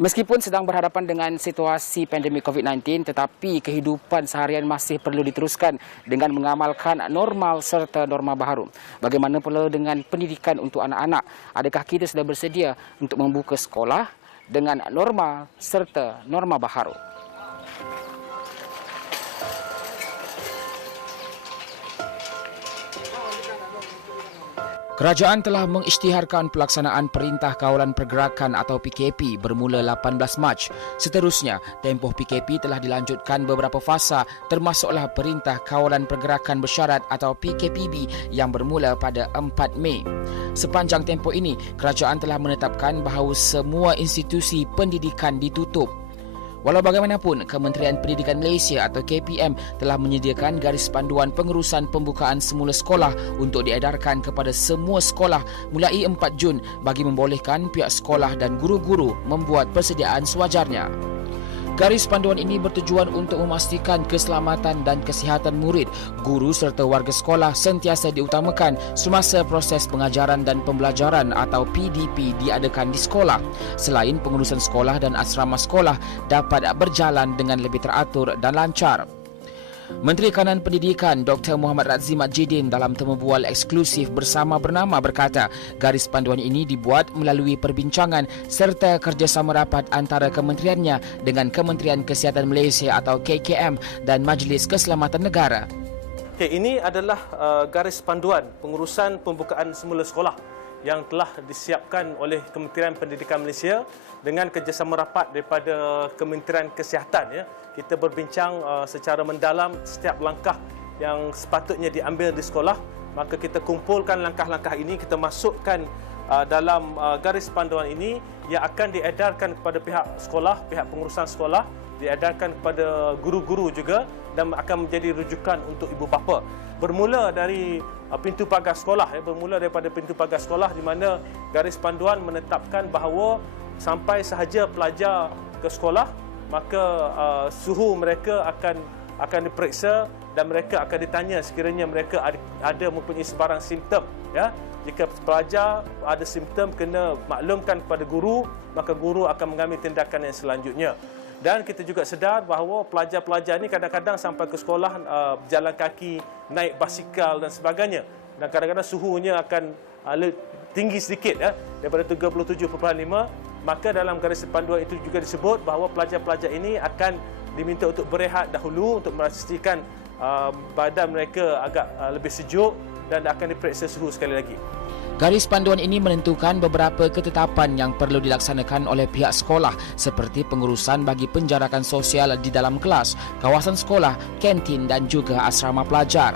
Meskipun sedang berhadapan dengan situasi pandemik COVID-19, tetapi kehidupan seharian masih perlu diteruskan dengan mengamalkan normal serta norma baharu. Bagaimana pula dengan pendidikan untuk anak-anak? Adakah kita sudah bersedia untuk membuka sekolah dengan normal serta norma baharu? Kerajaan telah mengisytiharkan pelaksanaan Perintah Kawalan Pergerakan atau PKP bermula 18 Mac. Seterusnya, tempoh PKP telah dilanjutkan beberapa fasa termasuklah Perintah Kawalan Pergerakan Bersyarat atau PKPB yang bermula pada 4 Mei. Sepanjang tempoh ini, kerajaan telah menetapkan bahawa semua institusi pendidikan ditutup. Walau bagaimanapun, Kementerian Pendidikan Malaysia atau KPM telah menyediakan garis panduan pengurusan pembukaan semula sekolah untuk diedarkan kepada semua sekolah mulai 4 Jun bagi membolehkan pihak sekolah dan guru-guru membuat persediaan sewajarnya. Garis panduan ini bertujuan untuk memastikan keselamatan dan kesihatan murid, guru serta warga sekolah sentiasa diutamakan semasa proses pengajaran dan pembelajaran atau PDP diadakan di sekolah. Selain pengurusan sekolah dan asrama sekolah dapat berjalan dengan lebih teratur dan lancar. Menteri Kanan Pendidikan Dr. Muhammad Razzi Majidin dalam temubual eksklusif bersama bernama berkata, garis panduan ini dibuat melalui perbincangan serta kerjasama rapat antara kementeriannya dengan Kementerian Kesihatan Malaysia atau KKM dan Majlis Keselamatan Negara. Ini adalah garis panduan pengurusan pembukaan semula sekolah yang telah disiapkan oleh Kementerian Pendidikan Malaysia dengan kerjasama rapat daripada Kementerian Kesihatan. Kita berbincang secara mendalam setiap langkah yang sepatutnya diambil di sekolah. Maka kita kumpulkan langkah-langkah ini, kita masukkan dalam garis panduan ini yang akan diedarkan kepada pihak sekolah, pihak pengurusan sekolah, diedarkan kepada guru-guru juga dan akan menjadi rujukan untuk ibu bapa. Bermula dari pintu pagar sekolah, bermula daripada pintu pagar sekolah di mana garis panduan menetapkan bahawa sampai sahaja pelajar ke sekolah, maka suhu mereka akan diperiksa dan mereka akan ditanya sekiranya mereka ada mempunyai sebarang simptom. Jika pelajar ada simptom, kena maklumkan kepada guru, maka guru akan mengambil tindakan yang selanjutnya. Dan kita juga sedar bahawa pelajar-pelajar ini kadang-kadang sampai ke sekolah berjalan kaki, naik basikal dan sebagainya. Dan kadang-kadang suhunya akan tinggi sedikit, daripada 37.5. Maka dalam garis panduan itu juga disebut bahawa pelajar-pelajar ini akan diminta untuk berehat dahulu untuk memastikan badan mereka agak lebih sejuk dan akan diperiksa suhu sekali lagi. Garis panduan ini menentukan beberapa ketetapan yang perlu dilaksanakan oleh pihak sekolah seperti pengurusan bagi penjarakan sosial di dalam kelas, kawasan sekolah, kantin dan juga asrama pelajar.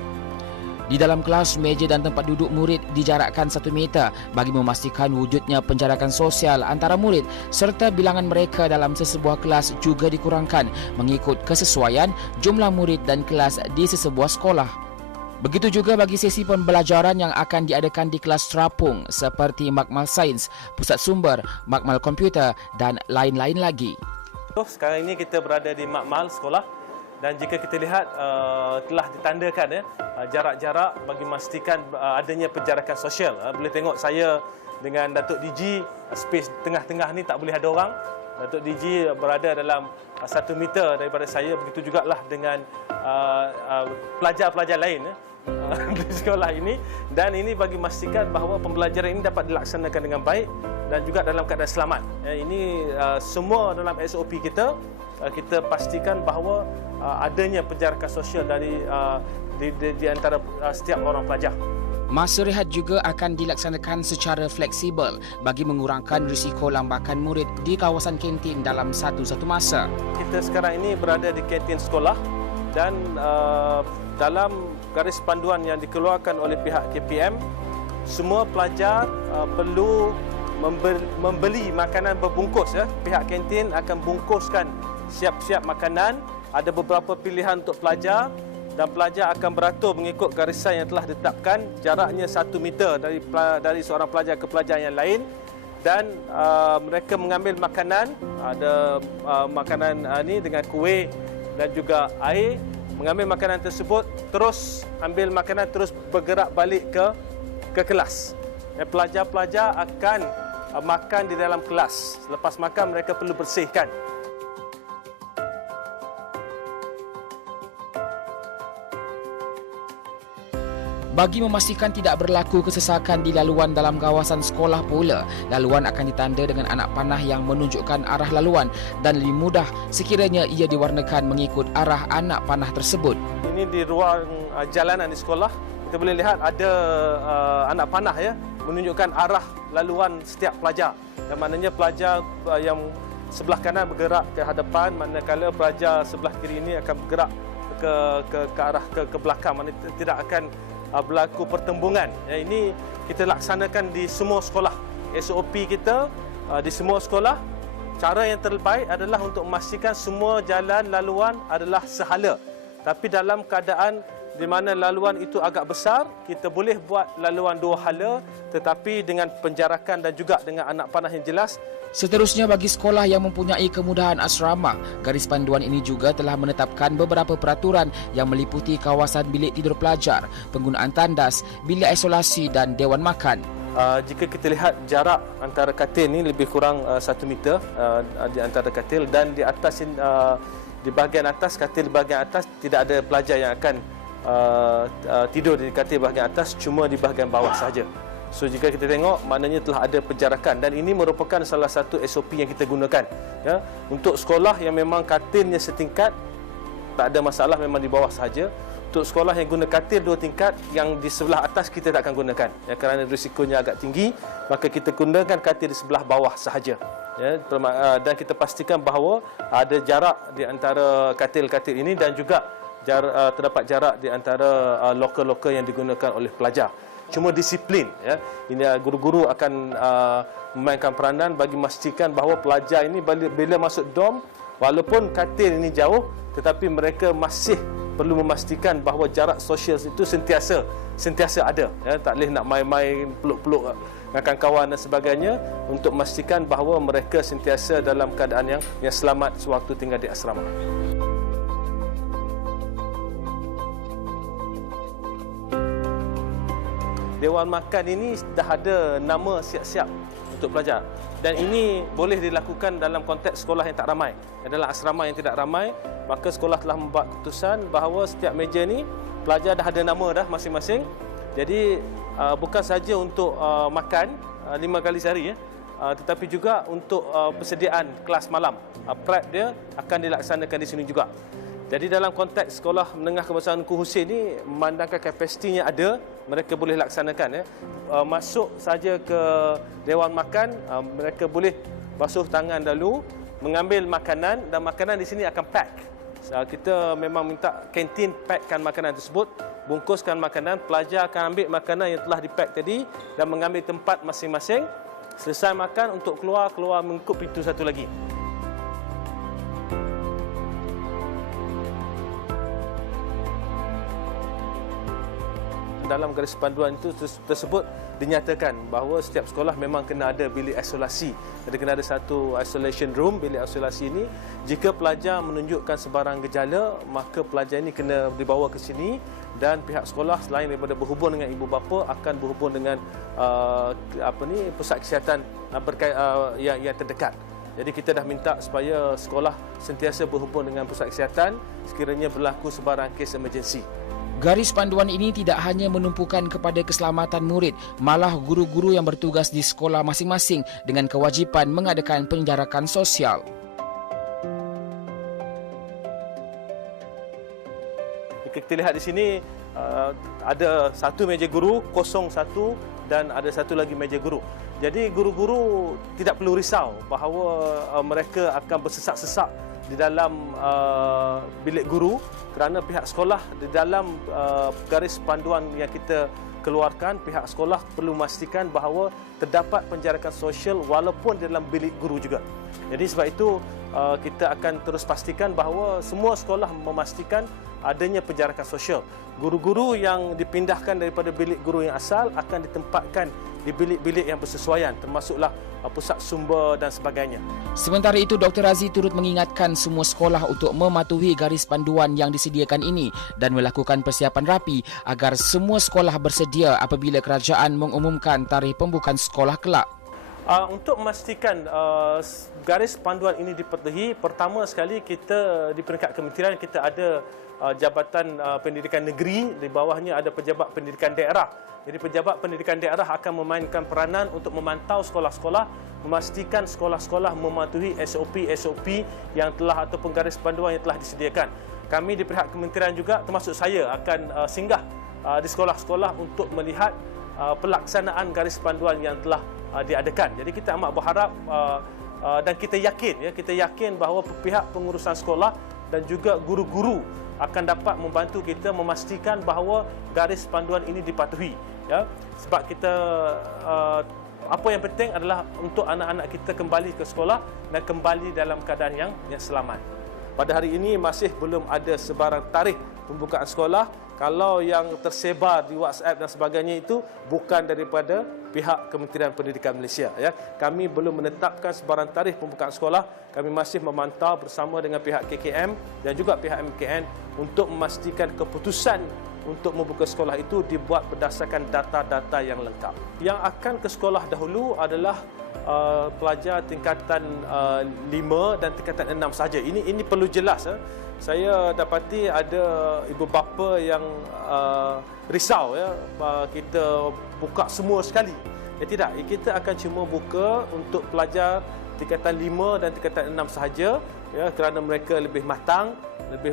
Di dalam kelas, meja dan tempat duduk murid dijarakkan 1 meter bagi memastikan wujudnya penjarakan sosial antara murid serta bilangan mereka dalam sesebuah kelas juga dikurangkan mengikut kesesuaian jumlah murid dan kelas di sesebuah sekolah. Begitu juga bagi sesi pembelajaran yang akan diadakan di kelas terapung seperti makmal sains, pusat sumber, makmal komputer dan lain-lain lagi. Sekarang ini kita berada di makmal sekolah dan jika kita lihat telah ditandakan jarak-jarak bagi memastikan adanya penjarakan sosial. Boleh tengok saya dengan Datuk DG, space tengah-tengah ni tak boleh ada orang. Datuk DG berada dalam 1 meter daripada saya, begitu jugalah dengan pelajar-pelajar lain di sekolah ini, dan ini bagi memastikan bahawa pembelajaran ini dapat dilaksanakan dengan baik dan juga dalam keadaan selamat. Ini semua dalam SOP kita pastikan bahawa adanya penjarakan sosial di antara setiap orang pelajar. Masa rehat juga akan dilaksanakan secara fleksibel bagi mengurangkan risiko lambakan murid di kawasan kantin dalam satu-satu masa. Kita sekarang ini berada di kantin sekolah dan dalam garis panduan yang dikeluarkan oleh pihak KPM, semua pelajar perlu membeli makanan berbungkus. Pihak kantin akan bungkuskan siap-siap makanan. Ada beberapa pilihan untuk pelajar dan pelajar akan beratur mengikut garisan yang telah ditetapkan, jaraknya 1 meter dari seorang pelajar ke pelajar yang lain, dan mereka mengambil makanan, ada makanan ini dengan kuih dan juga air. Mengambil makanan tersebut, terus ambil makanan, terus bergerak balik ke kelas. Pelajar-pelajar akan makan di dalam kelas. Selepas makan mereka perlu bersihkan. Bagi memastikan tidak berlaku kesesakan di laluan dalam kawasan sekolah pula, laluan akan ditanda dengan anak panah yang menunjukkan arah laluan dan lebih mudah sekiranya ia diwarnakan mengikut arah anak panah tersebut. Ini di ruang jalanan di sekolah, kita boleh lihat ada anak panah ya, menunjukkan arah laluan setiap pelajar. Yang maknanya pelajar yang sebelah kanan bergerak ke hadapan, manakala pelajar sebelah kiri ini akan bergerak ke arah ke belakang, maknanya tidak akan berlaku pertembungan. Ini kita laksanakan di semua sekolah. SOP kita di semua sekolah. Cara yang terbaik adalah untuk memastikan semua jalan laluan adalah sehala. Tapi dalam keadaan di mana laluan itu agak besar, kita boleh buat laluan dua hala tetapi dengan penjarakan dan juga dengan anak panah yang jelas. Seterusnya, bagi sekolah yang mempunyai kemudahan asrama, garis panduan ini juga telah menetapkan beberapa peraturan yang meliputi kawasan bilik tidur pelajar, penggunaan tandas, bilik isolasi dan dewan makan. Jika kita lihat jarak antara katil ini lebih kurang 1 meter di antara katil, dan di atas di bahagian atas, katil bahagian atas tidak ada pelajar yang akan tidur di katil bahagian atas, cuma di bahagian bawah saja. So jika kita tengok, maknanya telah ada penjarakan, dan ini merupakan salah satu SOP yang kita gunakan ya. Untuk sekolah yang memang katilnya setingkat, tak ada masalah, memang di bawah sahaja. Untuk sekolah yang guna katil 2 tingkat, yang di sebelah atas kita tak akan gunakan ya, kerana risikonya agak tinggi, maka kita gunakan katil di sebelah bawah sahaja ya. Dan kita pastikan bahawa ada jarak di antara katil-katil ini, dan juga terdapat jarak di antara loker-loker yang digunakan oleh pelajar. Cuma disiplin ya. Ini guru-guru akan memainkan peranan bagi memastikan bahawa pelajar ini bila masuk dorm, walaupun katil ini jauh, tetapi mereka masih perlu memastikan bahawa jarak sosial itu sentiasa ada ya. Tak boleh nak main-main, peluk-peluk dengan kawan dan sebagainya, untuk memastikan bahawa mereka sentiasa dalam keadaan yang selamat sewaktu tinggal di asrama. Dewan makan ini dah ada nama siap-siap untuk pelajar, dan ini boleh dilakukan dalam konteks sekolah yang tak ramai. Adalah asrama yang tidak ramai, maka sekolah telah membuat keputusan bahawa setiap meja ni pelajar dah ada nama dah masing-masing. Jadi bukan saja untuk makan 5 kali sehari ya, tetapi juga untuk persediaan kelas malam, prep dia akan dilaksanakan di sini juga. Jadi dalam konteks sekolah menengah kebangsaan Tunku Hussein ni, memandangkan kapasitinya ada, mereka boleh laksanakan ya. Masuk saja ke dewan makan, mereka boleh basuh tangan dahulu, mengambil makanan, dan makanan di sini akan pack. Kita memang minta kantin packkan makanan tersebut, bungkuskan makanan, pelajar akan ambil makanan yang telah dipack tadi dan mengambil tempat masing-masing. Selesai makan, untuk keluar mengikut pintu satu lagi. Dalam garis panduan itu tersebut dinyatakan bahawa setiap sekolah memang kena ada bilik isolasi. Jadi kena ada satu isolation room. Bilik isolasi ini, jika pelajar menunjukkan sebarang gejala, maka pelajar ini kena dibawa ke sini, dan pihak sekolah selain daripada berhubung dengan ibu bapa, akan berhubung dengan pusat kesihatan yang terdekat. Jadi kita dah minta supaya sekolah sentiasa berhubung dengan pusat kesihatan sekiranya berlaku sebarang kes emergency. Garis panduan ini tidak hanya menumpukan kepada keselamatan murid, malah guru-guru yang bertugas di sekolah masing-masing dengan kewajipan mengadakan penjarakan sosial. Kita lihat di sini ada satu meja guru, kosong satu, dan ada satu lagi meja guru. Jadi guru-guru tidak perlu risau bahawa mereka akan bersesak-sesak di dalam bilik guru, kerana pihak sekolah di dalam garis panduan yang kita keluarkan, pihak sekolah perlu memastikan bahawa terdapat penjarakan sosial walaupun dalam bilik guru juga. Jadi sebab itu kita akan terus pastikan bahawa semua sekolah memastikan adanya penjarakan sosial. Guru-guru yang dipindahkan daripada bilik guru yang asal akan ditempatkan di bilik-bilik yang bersesuaian, termasuklah pusat sumber dan sebagainya. Sementara itu, Dr. Razi turut mengingatkan semua sekolah untuk mematuhi garis panduan yang disediakan ini dan melakukan persiapan rapi agar semua sekolah bersedia apabila kerajaan mengumumkan tarikh pembukaan sekolah kelak. Untuk memastikan garis panduan ini dipatuhi, pertama sekali kita di peringkat kementerian kita ada Jabatan Pendidikan Negeri, di bawahnya ada Pejabat Pendidikan Daerah. Jadi Pejabat Pendidikan Daerah akan memainkan peranan untuk memantau sekolah-sekolah, memastikan sekolah-sekolah mematuhi SOP-SOP yang telah ataupun garis panduan yang telah disediakan. Kami di pihak kementerian juga, termasuk saya, akan singgah di sekolah-sekolah untuk melihat pelaksanaan garis panduan yang telah diadakan. Jadi kita amat berharap dan kita yakin bahawa pihak pengurusan sekolah dan juga guru-guru akan dapat membantu kita memastikan bahawa garis panduan ini dipatuhi, ya. Sebab kita apa yang penting adalah untuk anak-anak kita kembali ke sekolah dan kembali dalam keadaan yang selamat. Pada hari ini masih belum ada sebarang tarikh pembukaan sekolah. Kalau yang tersebar di WhatsApp dan sebagainya itu bukan daripada pihak Kementerian Pendidikan Malaysia, ya. Kami belum menetapkan sebarang tarikh pembukaan sekolah. Kami masih memantau bersama dengan pihak KKM dan juga pihak MKN untuk memastikan keputusan untuk membuka sekolah itu dibuat berdasarkan data-data yang lengkap. Yang akan ke sekolah dahulu adalah pelajar tingkatan 5 dan tingkatan 6 saja. Ini perlu jelas. Saya dapati ada ibu bapa yang risau, ya, kita buka semua sekali. Ya tidak, kita akan cuma buka untuk pelajar tingkatan 5 dan tingkatan 6 sahaja, ya, kerana mereka lebih matang, lebih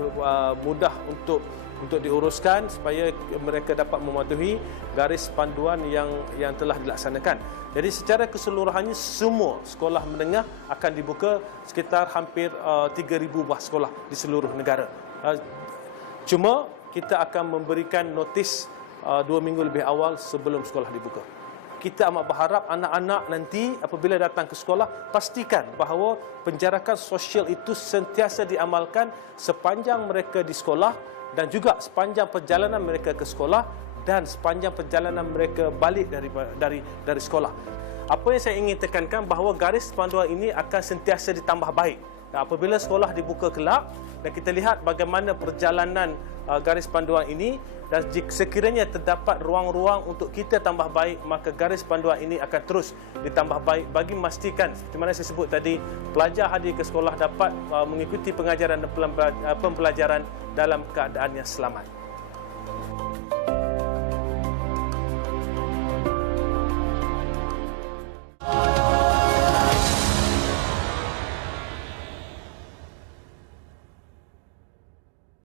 mudah untuk diuruskan supaya mereka dapat mematuhi garis panduan yang telah dilaksanakan. Jadi secara keseluruhannya semua sekolah menengah akan dibuka, sekitar hampir 3,000 buah sekolah di seluruh negara. Cuma kita akan memberikan notis 2 minggu lebih awal sebelum sekolah dibuka. Kita amat berharap anak-anak nanti apabila datang ke sekolah, pastikan bahawa penjarakan sosial itu sentiasa diamalkan sepanjang mereka di sekolah dan juga sepanjang perjalanan mereka ke sekolah dan sepanjang perjalanan mereka balik dari sekolah. Apa yang saya ingin tekankan bahawa garis panduan ini akan sentiasa ditambah baik. Dan apabila sekolah dibuka kelak dan kita lihat bagaimana perjalanan garis panduan ini, dan sekiranya terdapat ruang-ruang untuk kita tambah baik, maka garis panduan ini akan terus ditambah baik bagi memastikan seperti mana saya sebut tadi, pelajar hadir ke sekolah dapat mengikuti pengajaran dan pembelajaran dalam keadaan yang selamat.